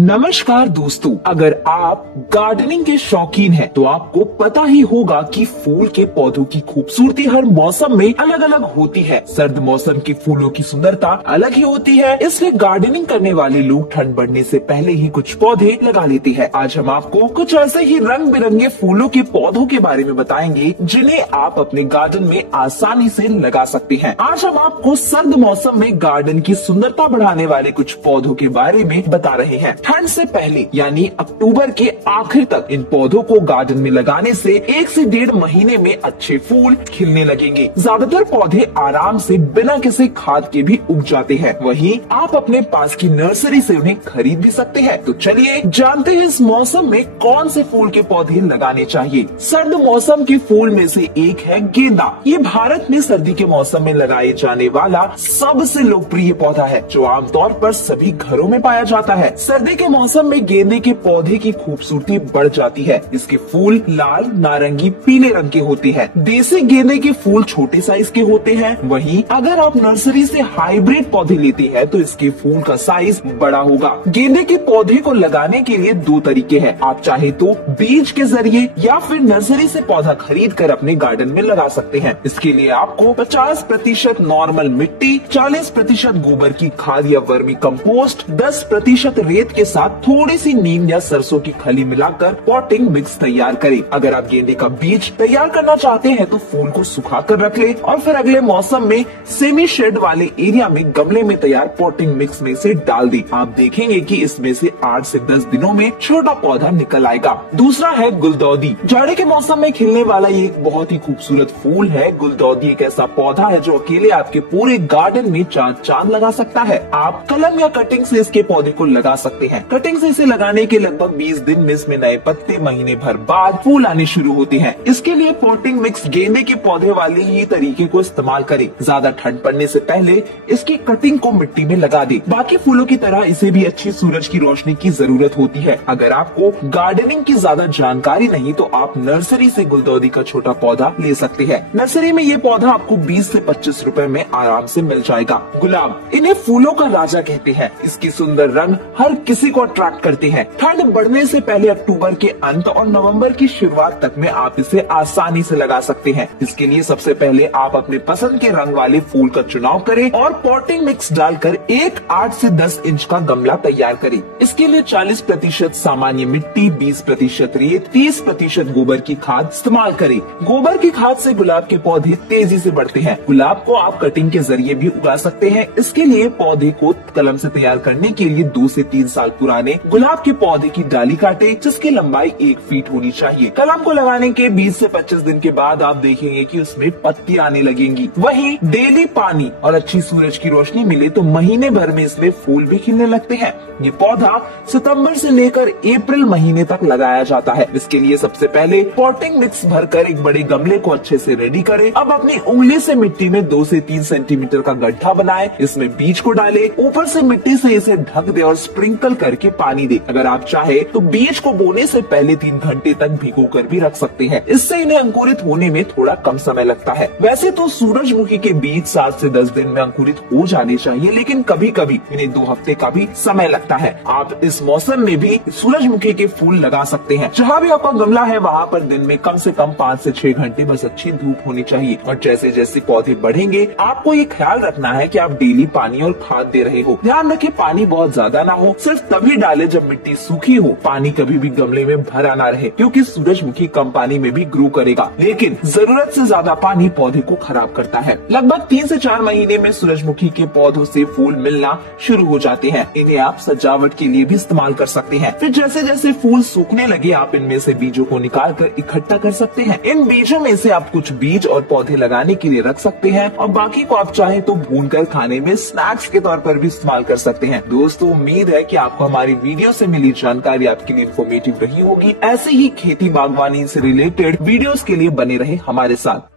नमस्कार दोस्तों, अगर आप गार्डनिंग के शौकीन हैं तो आपको पता ही होगा कि फूल के पौधों की खूबसूरती हर मौसम में अलग अलग होती है। सर्द मौसम के फूलों की सुंदरता अलग ही होती है, इसलिए गार्डनिंग करने वाले लोग ठंड बढ़ने से पहले ही कुछ पौधे लगा लेते हैं। आज हम आपको कुछ ऐसे ही रंग बिरंगे फूलों के पौधों के बारे में बताएंगे जिन्हें आप अपने गार्डन में आसानी से लगा सकते हैं। आज हम आपको सर्द मौसम में गार्डन की सुंदरता बढ़ाने वाले कुछ पौधों के बारे में बता रहे हैं। ठंड से पहले यानी अक्टूबर के आखिर तक इन पौधों को गार्डन में लगाने से 1 से 1.5 महीने में अच्छे फूल खिलने लगेंगे। ज्यादातर पौधे आराम से बिना किसी खाद के भी उग जाते हैं। वहीं आप अपने पास की नर्सरी से उन्हें खरीद भी सकते हैं। तो चलिए जानते हैं इस मौसम में कौन से फूल के पौधे लगाने चाहिए। सर्द मौसम के फूल में से एक है गेंदा। ये भारत में सर्दी के मौसम में लगाए जाने वाला सबसे लोकप्रिय पौधा है जो आमतौर पर सभी घरों में पाया जाता है। सर्दी के मौसम में गेंदे के पौधे की खूबसूरती बढ़ जाती है। इसके फूल लाल, नारंगी, पीले रंग के होते हैं। देसी गेंदे के फूल छोटे साइज के होते हैं। वहीं अगर आप नर्सरी से हाइब्रिड पौधे लेते हैं तो इसके फूल का साइज बड़ा होगा। गेंदे के पौधे को लगाने के लिए 2 तरीके हैं। आप चाहे तो बीज के जरिए या फिर नर्सरी से पौधा खरीद कर अपने गार्डन में लगा सकते हैं। इसके लिए आपको 50% नॉर्मल मिट्टी, 40% गोबर की खाद या वर्मी कंपोस्ट, 10% रेत के साथ थोड़ी सी नीम या सरसों की खली मिलाकर पॉटिंग मिक्स तैयार करें। अगर आप गेंदे का बीज तैयार करना चाहते हैं तो फूल को सुखा कर रख ले और फिर अगले मौसम में सेमी शेड वाले एरिया में गमले में तैयार पॉटिंग मिक्स में से डाल दी। आप देखेंगे कि इसमें से 8 से 10 दिनों में छोटा पौधा निकल आएगा। दूसरा है गुलदाउदी। जाड़े के मौसम में खिलने वाला ये एक बहुत ही खूबसूरत फूल है। गुलदाउदी एक ऐसा पौधा है जो अकेले आपके पूरे गार्डन में 4 चांद लगा सकता है। आप कलम या कटिंग से इसके पौधे को लगा सकते हैं। कटिंग से इसे लगाने के लगभग 20 दिन में इसमें नए पत्ते महीने भर बाद फूल आने शुरू होते हैं। इसके लिए पॉटिंग मिक्स गेंदे के पौधे वाले ही तरीके को इस्तेमाल करें। ज्यादा ठंड पड़ने से पहले इसकी कटिंग को मिट्टी में लगा दे। बाकी फूलों की तरह इसे भी अच्छी सूरज की रोशनी की जरूरत होती है। अगर आपको गार्डनिंग की ज्यादा जानकारी नहीं तो आप नर्सरी से गुलदाउदी का छोटा पौधा ले सकते हैं। नर्सरी में ये पौधा आपको 20 से 25 रुपए में आराम से मिल जाएगा। गुलाब, इन्हें फूलों का राजा कहते हैं। इसकी सुंदर रंग हर किसी को अट्रैक्ट करते हैं। ठंड बढ़ने से पहले अक्टूबर के अंत और नवंबर की शुरुआत तक में आप इसे आसानी से लगा सकते हैं। इसके लिए सबसे पहले आप अपने पसंद के रंग वाले फूल का चुनाव करें और पॉटिंग मिक्स डालकर एक 8 से 10 इंच का गमला तैयार करें। इसके लिए 40% सामान्य मिट्टी, 20% रेत, 30% गोबर की खाद इस्तेमाल करें। गोबर की खाद से गुलाब के पौधे तेजी से बढ़ते हैं। गुलाब को आप कटिंग के जरिए भी उगा सकते हैं। इसके लिए पौधे को कलम से तैयार करने के लिए 2 से 3 साल पुराने गुलाब के पौधे की डाली काटे जिसकी लंबाई 1 फीट होनी चाहिए। कलम को लगाने के 20 से 25 दिन के बाद आप देखेंगे कि उसमें पत्ती आने लगेंगी। वहीं डेली पानी और अच्छी सूरज की रोशनी मिले तो महीने भर में इसमें फूल भी खिलने लगते हैं। ये पौधा सितंबर से लेकर अप्रैल महीने तक लगाया जाता है। इसके लिए सबसे पहले पॉटिंग मिक्स भरकर एक बड़े गमले को अच्छे से रेडी करें। अब अपनी उंगली से मिट्टी में 2 से 3 सेंटीमीटर का गड्ढा बनाए, इसमें बीज को डाले, ऊपर से मिट्टी से इसे ढक दे और स्प्रिंकल करके पानी दे। अगर आप चाहे तो बीज को बोने से पहले 3 घंटे तक भिगो कर भी रख सकते हैं। इससे इन्हें अंकुरित होने में थोड़ा कम समय लगता है। वैसे तो सूरजमुखी के बीज 7 से 10 दिन में अंकुरित हो जाने चाहिए, लेकिन कभी कभी इन्हें 2 हफ्ते का भी समय लगता है। आप इस मौसम में भी सूरजमुखी के फूल लगा सकते हैं। जहाँ भी आपका गमला है वहाँ पर दिन में कम से कम 5 से 6 घंटे बस अच्छी धूप होनी चाहिए। और जैसे जैसे पौधे बढ़ेंगे आपको ये ख्याल रखना है कि आप डेली पानी और खाद दे रहे हो। ध्यान रखें पानी बहुत ज्यादा ना हो, सिर्फ तभी डाले जब मिट्टी सूखी हो। पानी कभी भी गमले में भरा ना रहे क्योंकि सूरजमुखी कम पानी में भी ग्रो करेगा, लेकिन जरूरत से ज्यादा पानी पौधे को खराब करता है। लगभग 3 से 4 महीने में सूरजमुखी के पौधों से फूल मिलना शुरू हो जाते हैं। इन्हें आप सजावट के लिए भी इस्तेमाल कर सकते हैं। फिर जैसे जैसे फूल सूखने लगे आप इनमें से बीजों को निकाल कर इकट्ठा कर सकते हैं। इन बीजों में से आप कुछ बीज और पौधे लगाने के लिए रख सकते हैं और बाकी को आप चाहे तो भूनकर खाने में स्नैक्स के तौर पर भी इस्तेमाल कर सकते हैं। दोस्तों, उम्मीद है कि आपको हमारी वीडियो से मिली जानकारी आपके लिए इन्फॉर्मेटिव रही होगी। ऐसे ही खेती बागवानी से रिलेटेड वीडियोस के लिए बने रहे हमारे साथ।